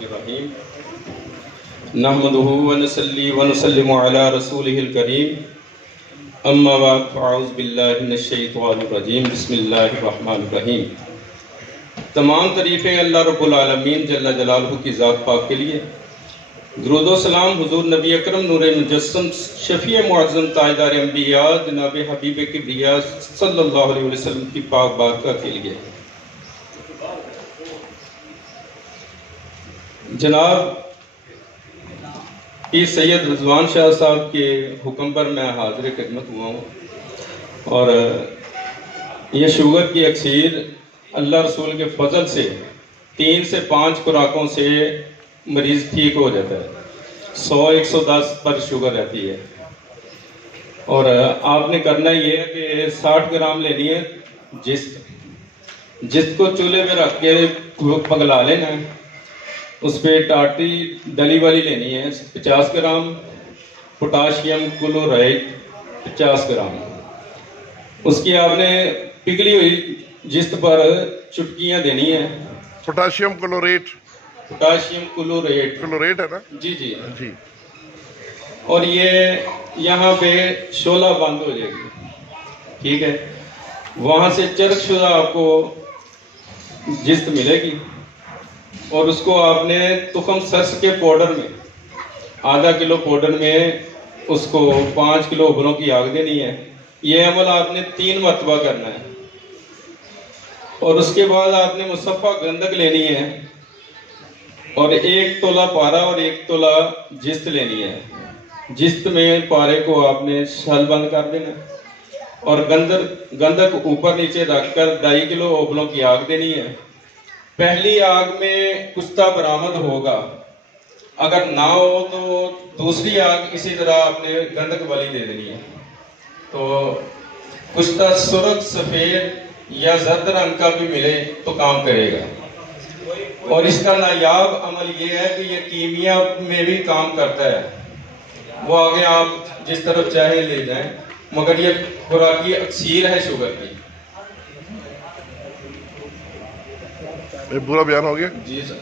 बिस्मिल्लाहिर्रहमानिर्रहीम नहमदुहु व नसल्ली व नुसल्लिमु अला रसूलिहिल करीम अम्मा बाद फ़अऊज़ु बिल्लाहि मिनश शैतानिर रजीम बिस्मिल्लाहिर्रहमानिर्रहीम। तमाम तारीफ़ें अल्लाह रब्बुल आलमीन जल्ल जलालहू की ज़ात पाक के लिए। दुरूद व सलाम हुज़ूर नबी अकरम नूरे मुजस्सम शफ़ीए मुअज़्ज़म ताजदार अंबिया जनाब हबीब किब्रिया सल्लल्लाहु अलैहि वसल्लम की पाक बारगाह के लिए। जनाब पीर सैयद रिजवान शाह साहब के हुक्म पर मैं हाजिर खिदमत हुआ हूँ और ये शुगर की अक्सीर अल्लाह रसूल के फजल से 3 से 5 खुराकों से मरीज ठीक हो जाता है। 100-110 पर शुगर रहती है और आपने करना ये है कि 60 ग्राम लेनी है जिसको चूल्हे में रख के पगला लेना है। उस पर टाटी डली वाली लेनी है 50 ग्राम, पोटाशियम क्लोराइड 50 ग्राम। उसकी आपने पिघली हुई जिस्त पर चुटकियां देनी है। पोटाशियम क्लोरेट है ना? जी जी जी। और ये यहाँ पे शोला बंद हो जाएगी, ठीक है। वहां से चरकशुदा आपको जिस्त मिलेगी और उसको आपने तुखम सरस के पाउडर में आधा किलो पाउडर में उसको 5 किलो उबलों की आग देनी है। ये अमल आपने 3 मरतबा करना है और उसके बाद आपने मुसफ़ा गंधक लेनी है और 1 तोला पारा और 1 तोला जिस्त लेनी है। जिस्त में पारे को आपने शल बंद कर देना और गंधक ऊपर नीचे रखकर 2.5 किलो उबलों की आग देनी है। पहली आग में कुश्ता बरामद होगा, अगर ना हो तो दूसरी आग इसी तरह आपने गंधक वाली दे देनी है। तो कुश्ता सुर्ख, सफेद या जर्द रंग का भी मिले तो काम करेगा। और इसका नायाब अमल ये है कि ये कीमिया में भी काम करता है। वो आगे आप जिस तरफ चाहे ले जाएं, मगर ये खुराकी अक्सीर है शुगर की। पूरा बयान हो गया जी सर।